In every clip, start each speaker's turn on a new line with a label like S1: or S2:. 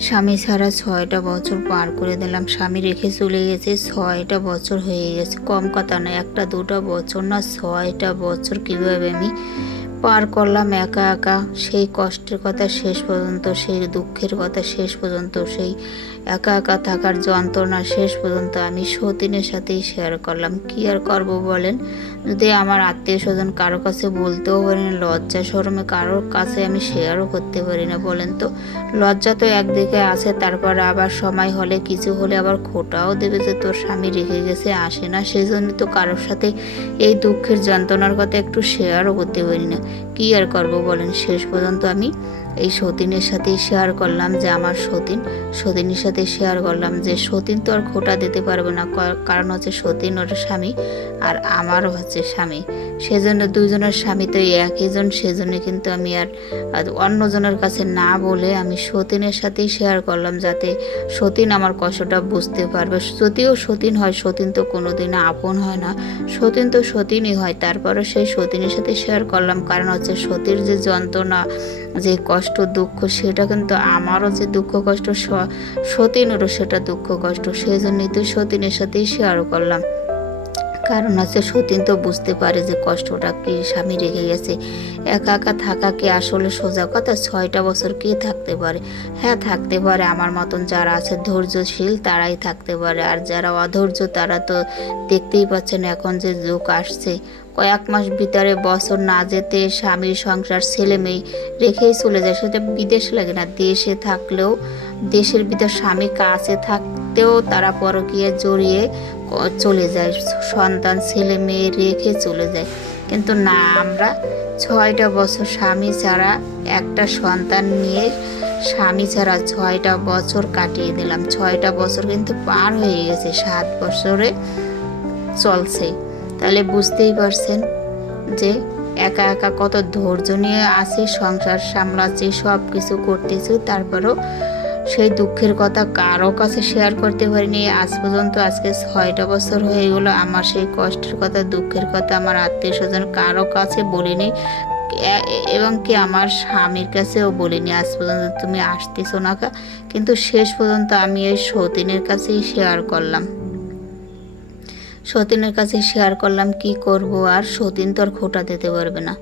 S1: স্বামী ছাড়া ছয়টা বছর পার করে দিলাম। স্বামী রেখে চলে গেছে, ছয়টা বছর হয়ে গেছে। কম কথা নয়, একটা দুটো বছর না, ছয়টা বছর কীভাবে আমি পার করলাম একা একা? সেই কষ্টের কথা শেষ পর্যন্ত, সেই দুঃখের কথা শেষ পর্যন্ত, সেই একা একা থাকার যন্ত্রণা শেষ পর্যন্ত আমি সতীনের সাথেই শেয়ার করলাম। কি আর করব বলেন? যদি আমার আত্মীয় স্বজন কারও কাছে বলতেও পারি না, লজ্জা শরমে কারোর কাছে আমি শেয়ারও করতে পারি না, বলেন তো? লজ্জা তো একদিকে আছে, তারপরে আবার সময় হলে, কিছু হলে আবার খোটাও দেবে যে তোর স্বামী রেখে গেছে, আসে না, সেজন্য তো কারোর সাথে এই দুঃখের যন্ত্রণার কথা একটু শেয়ারও করতে পারি না। কি আর করব বলেন, শেষ পর্যন্ত আমি এই সতীনের সাথেই শেয়ার করলাম যে আমার সতীন, সতীনের সাথে শেয়ার করলাম যে সতীন তো আর খোটা দিতে পারবে না। কারণ হচ্ছে সতীন ওর স্বামী আর আমারও হচ্ছে স্বামী। সেজন্য দুজনের স্বামী তো একইজন সেজন্য কিন্তু আমি আর আর অন্যজনের কাছে না বলে আমি সতীনের সাথেই শেয়ার করলাম যাতে সতীন আমার কষ্টটা বুঝতে পারবে। যদিও সতীন হয়, সতীন তো কোনোদিন আপন হয় না। সতীন তো সতীনই হয়। তারপরে সেই সতীনের সাথে শেয়ার করলাম। কারণ হচ্ছে সতীর যে যন্ত্রণা যে কষ্ট, দুঃখ, সেটা কিন্তু আমারও যে দুঃখ, কষ্ট সতীনেরও সেটা দুঃখ, কষ্ট। সেই জন্যই তো সতীনের সাথেই শেয়ার করলাম। কারণ হচ্ছে সতীন তো বুঝতে পারে যে কষ্টটা কি স্বামী রেখে গেছে। একা একা থাকা কি আসলে সোজা কথা? ছয়টা বছর কে থাকতে পারে? হ্যাঁ থাকতে পারে। আমার মতন যারা আছে ধৈর্যশীল, তারাই থাকতে পারে। আর যারা অধৈর্য, তারা তো দেখতেই পাচ্ছেন এখন যে যুগ আসছে। কয়েক মাস ভিতরে বছর না যেতে স্বামীর সংসার ছেলে মেয়ে রেখেই চলে যায়। সেটা বিদেশ লাগে না। দেশে থাকলেও, দেশের ভিতর স্বামী কাছে থাকতেও তারা পরকীয়া জড়িয়ে চলে যায়, সন্তান, ছেলে, মেয়ে রেখে চলে যায়। কিন্তু না, আমরা ছয়টা বছর স্বামী ছাড়া একটা সন্তান নিয়ে স্বামী ছাড়া ছয়টা বছর কাটিয়ে দিলাম। ছয়টা বছর কিন্তু পার হয়ে গেছে, সাত বছরে চলছে। তাহলে বুঝতেই পারছেন যে একা একা কত ধৈর্য নিয়ে আছে, সংসার সামলাচ্ছি সব কিছু করতেছি, তারপরেও সেই দুঃখের কথা কারও কাছে শেয়ার করতে পারিনি। আজ পর্যন্ত আজকে ছয়টা বছর হয়ে গেলো, আমার সেই কষ্টের কথা, দুঃখের কথা আমার আত্মীয় স্বজন কারও কাছে বলিনি। এবং কি আমার স্বামীর কাছেও বলিনি, আজ পর্যন্ত তুমি আসতেছো না কিন্তু শেষ পর্যন্ত আমি এই সতীনের কাছেই শেয়ার করলাম। সতীনের কাছে শেয়ার করলাম কি করব আর সতীন তো আর খোটা দিতে পারবে না।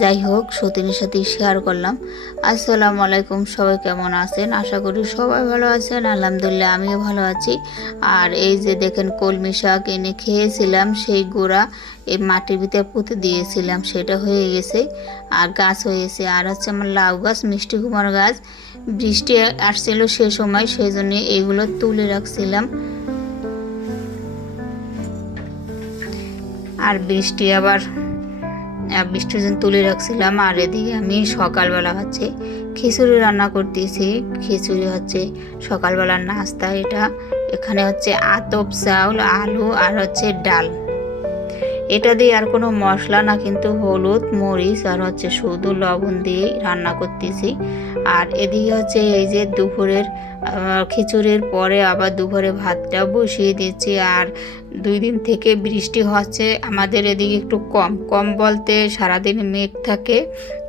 S1: যাই হোক, সতীনের সাথেই শেয়ার করলাম। আসসালামু আলাইকুম, সবাই কেমন আছেন? আশা করি সবাই ভালো আছেন। আলহামদুলিল্লাহ, আমিও ভালো আছি। আর এই যে দেখেন, কলমি শাক এনে খেয়েছিলাম, সেই গোড়া এই মাটির ভিতরে পুঁতে দিয়েছিলাম, সেটা হয়ে গেছে। আর গাছ হয়েছে। আর হচ্ছে আমার লাউ গাছ, মিষ্টি কুমার গাছ। বৃষ্টি আসছিল সে সময় সেই জন্য এইগুলো তুলে রাখছিলাম। আর বৃষ্টি আবার বৃষ্টির জন্য তুলে রাখছিলাম। আর এদিকে আমি সকালবেলা হচ্ছে খিচুড়ি রান্না করতেছি। খিচুড়ি হচ্ছে সকালবেলার নাস্তা। এটা এখানে হচ্ছে আতপ চাউল, আলু আর হচ্ছে ডাল। এটা দিয়ে আর কোনো মশলা না, কিন্তু হলুদ, মরিচ আর হচ্ছে শুধু লবণ দিয়ে রান্না করতেছি। আর এদিকে হচ্ছে এই যে দুপুরের খিচুড়ির পরে আবার দুপুরে ভাতটা বসিয়ে দিচ্ছি। আর দুই দিন থেকে বৃষ্টি হচ্ছে, আমাদের এদিকে একটু কম। কম বলতে সারাদিন মেঘ থাকে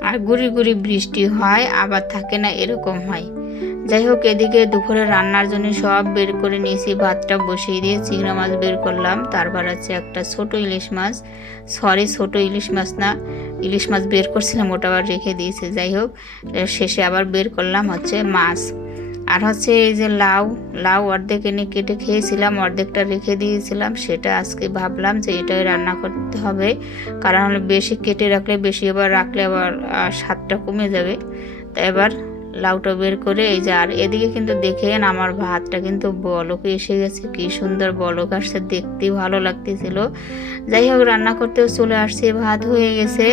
S1: আর গুড়ি গুড়ি বৃষ্টি হয়, আবার থাকে না এরকম হয়। যাই হোক এদিকে দুপুরে রান্নার জন্য সব বের করে নিয়েছি। ভাতটা বসিয়ে দিয়ে চিংড়া মাছ বের করলাম। তারপর আছে একটা ছোট ইলিশ মাছ। সরি ছোট ইলিশ মাছ না। ইলিশ মাছ বের করছিলাম, ওটা আবার রেখে দিয়েছে। যাই হোক শেষে আবার বের করলাম হচ্ছে মাছ। আর হচ্ছে এই যে লাউ লাউ অর্ধেক এনে কেটে খেয়েছিলাম, অর্ধেকটা রেখে দিয়েছিলাম। সেটা আজকে ভাবলাম যে এটাই রান্না করতে হবে। কারণ বেশি কেটে রাখলে, বেশি আবার রাখলে আবার স্বাদটা কমে যাবে। তাই এবার লাউটা বের করে, এই যে, আর এদিকে কিন্তু দেখেন আমার ভাতটা কিন্তু বলক এসে গেছে, কি সুন্দর বলক আসছে দেখতে ভালো লাগতেছিল। যাই হোক, রান্না করতেও চলে আসছে, ভাত হয়ে গেছে।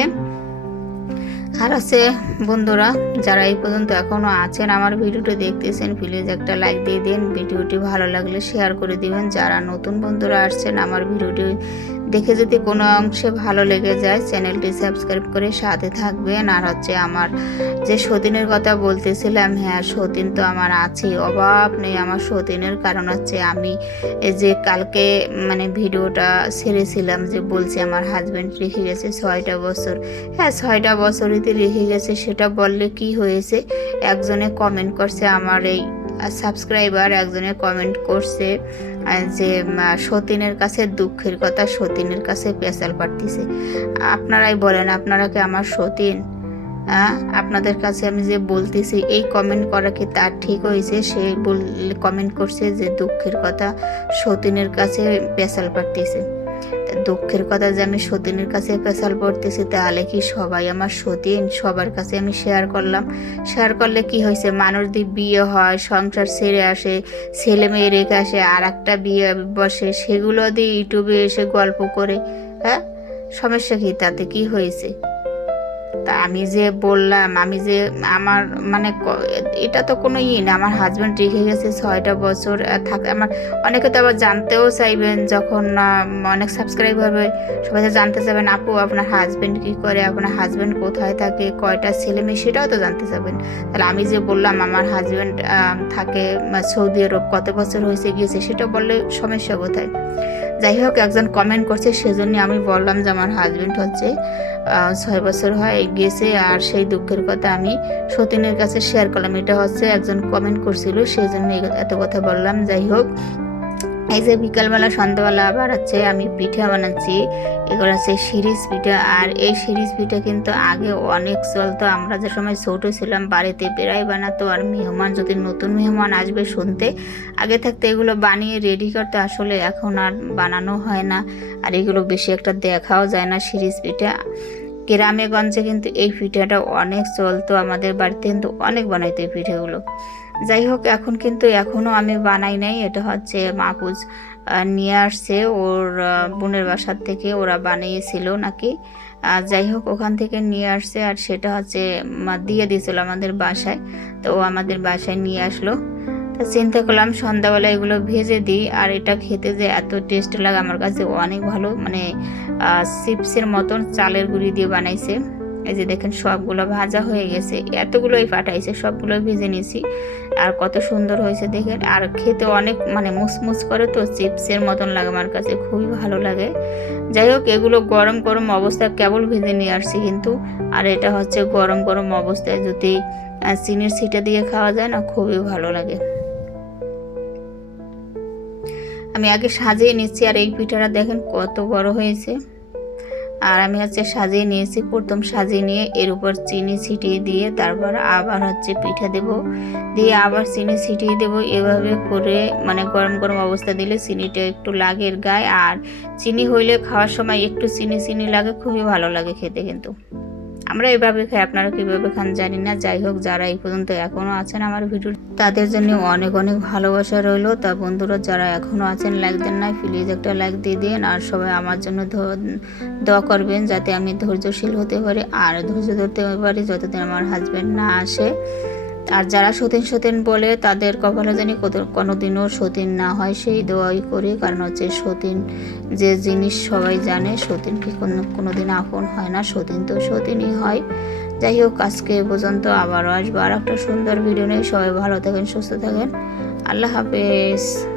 S1: আর আছে, বন্ধুরা, যারা এই পর্যন্ত এখনও আছেন, আমার ভিডিওটি দেখতেছেন প্লিজ একটা লাইক দিয়ে দিন। ভিডিওটি ভালো লাগলে শেয়ার করে দিবেন। যারা নতুন বন্ধুরা আসছেন, আমার ভিডিওটি দেখে যদি কোনো অংশে ভালো লেগে যায়, চ্যানেলটি সাবস্ক্রাইব করে সাথে থাকবেন। আর হচ্ছে আমার যে সতীনের কথা বলতেছিলাম হ্যাঁ সতীন তো আমার আছে অভাব নেই আমার সতীনের। কারণ হচ্ছে আমি যে কালকে মানে ভিডিওটা ছেড়েছিলাম যে বলছি আমার হাজব্যান্ড রেখে গেছে ছয়টা বছর। হ্যাঁ ছয়টা বছরইতে রেখে গেছে, সেটা বললে কি হয়েছে? একজনে কমেন্ট করছে, আমার এই সাবস্ক্রাইবার একজনে কমেন্ট করছে যে সতীনের কাছে দুঃখের কথা সতীনের কাছে পেশাল পাঠতেছে আপনারাই বলেন, আপনারা কি আমার সতীন? হ্যাঁ আপনাদের কাছে আমি যে বলতেছি, এই কমেন্ট করা কি তার ঠিক হয়েছে? সে কমেন্ট করছে যে দুঃখের কথা সতীনের কাছে পেশাল পাঠতেছে দুঃখের কথা যে আমি সতীনের কাছে পেশাল পড়তেছি, তাহলে কি সবাই আমার সতীন? সবার কাছে আমি শেয়ার করলাম। শেয়ার করলে কি হয়েছে? মানুষ দিয়ে বিয়ে হয়, সংসার সেরে আসে, ছেলে মেয়ে রেখে আসে আর একটা বিয়ে বসে, সেগুলো দিয়ে ইউটিউবে এসে গল্প করে হ্যাঁ? সমস্যা কি? তাতে কি হয়েছে? তা আমি যে বললাম, আমি যে আমার মানে এটা তো কোনো ই না। আমার হাজব্যান্ড রেখে গেছে ছয়টা বছর থাকে, আমার অনেকে তো আবার জানতেও চাইবেন যখন অনেক সাবস্ক্রাইব হবে সবাই জানতে চাইবেন, আপু, আপনার হাজব্যান্ড কি করে? আপনার হাজব্যান্ড কোথায় থাকে? কয়টা ছেলে মেয়ে? সেটাও তো জানতে চাইবেন। তাহলে আমি যে বললাম, আমার হাজব্যান্ড থাকে সৌদি আরব, কত বছর হয়েছে, গিয়েছে? সেটা বললে সমস্যা কোথায়? যাই হোক, একজন কমেন্ট করছে সেজন্য আমি বললাম যে আমার হাজব্যান্ড হচ্ছে ছয় বছর হয় গেছে আর সেই দুঃখের কথা আমি সতীনের কাছে শেয়ার করলাম। এটা হচ্ছে একজন কমেন্ট করছিল সেই জন্য এত কথা বললাম। যাই হোক এই যে বিকালবেলা, সন্ধ্যাবেলা আবার হচ্ছে আমি পিঠা বানাচ্ছি। এগুলো হচ্ছে সিরিজ পিঠা। আর এই সিরিজ পিঠা কিন্তু আগে অনেক চলতো। আমরা যে সময় ছোটো ছিলাম, বাড়িতে বেড়াই বানাতো। আর মেহমান, যদি নতুন মেহমান আসবে শুনতে, আগে থাকতে এগুলো বানিয়ে রেডি করতে আসলে এখন আর বানানো হয় না। আর এগুলো বেশি একটা দেখাও যায় না সিরিজ পিঠা। গ্রামে গঞ্জে কিন্তু এই পিঠাটা অনেক চলতো। আমাদের বাড়িতে কিন্তু অনেক বানাইতো এই পিঠেগুলো। যাই হোক এখন কিন্তু এখনও আমি বানাই নাই। এটা হচ্ছে মাহফুজ নিয়ে আসছে। ওর বোনের বাসার থেকে ওরা বানিয়েছিল নাকি। যাই হোক ওখান থেকে নিয়ে আসছে। আর সেটা হচ্ছে দিয়ে দিয়েছিল আমাদের বাসায়। তো ও আমাদের বাসায় নিয়ে আসলো। তা চিন্তা করলাম, সন্ধ্যাবেলা এগুলো ভেজে দিই। আর এটা খেতে যে এত টেস্ট লাগে, আমার কাছে অনেক ভালো। মানে চিপসের মতন চালের গুঁড়ি দিয়ে বানাইছে। এই যে দেখেন সবগুলো ভাজা হয়ে গেছে, এতগুলোই পাঠাইছে সবগুলো ভেজে নিয়েছি আর কত সুন্দর হয়েছে দেখেন, আর খেতে অনেক মানে মুসমুস করে তো, চিপসের মতন লাগে আমার কাছে, খুবই ভালো লাগে। যাই হোক, এগুলো গরম গরম অবস্থায় কেবল ভেজে নিয়ে আসছি কিন্তু। আর এটা হচ্ছে গরম গরম অবস্থায় যদি চিনির সিটা দিয়ে খাওয়া যায় না, খুবই ভালো লাগে। আমি আগে সাজিয়ে নিচ্ছি, আর এই পিঠাটা দেখেন কত বড় হয়েছে। আর আমি হচ্ছে সাজিয়ে নিয়েছি। প্রথম সাজিয়ে নিয়ে এর উপর চিনি ছিটিয়ে দিয়ে তারপর আবার হচ্ছে পিঠা দেব। দিয়ে আবার চিনি ছিটিয়ে দেব। এভাবে করে মানে গরম গরম অবস্থা দিলে চিনিটা একটু লাগে গায়ে। আর চিনি হইলে খাওয়ার সময় একটু চিনি চিনি লাগে। খুবই ভালো লাগে খেতে কিন্তু। আমরা এভাবে খাই, আপনারা কীভাবে খান জানি না। যাই হোক, যারা এই পর্যন্ত এখনও আছেন আমার ভিডিও, তাদের জন্য অনেক অনেক ভালোবাসা রইল। তা বন্ধুরা, যারা এখনও আছেন লাইক দেন না প্লিজ একটা লাইক দিয়ে দিন। আর সবাই আমার জন্য দোয়া করবেন যাতে আমি ধৈর্যশীল হতে পারি। আর ধৈর্য ধরতে পারি, যতদিন আমার হাজব্যান্ড না আসে। আর যারা সতীন সতীন বলে তাদের কপালে জানি কোনোদিনও সতীন না হয়, সেই দোয়াই করি। কারণ হচ্ছে সতীন যে জিনিস সবাই জানে সতীন কি কোনো দিন আপন হয় না। সতীন তো সতীনই হয়। যাই হোক, আজকে এ পর্যন্ত আবারও আসব। আর একটা সুন্দর ভিডিও নিয়ে। সবাই ভালো থাকেন, সুস্থ থাকেন। আল্লাহ হাফেজ।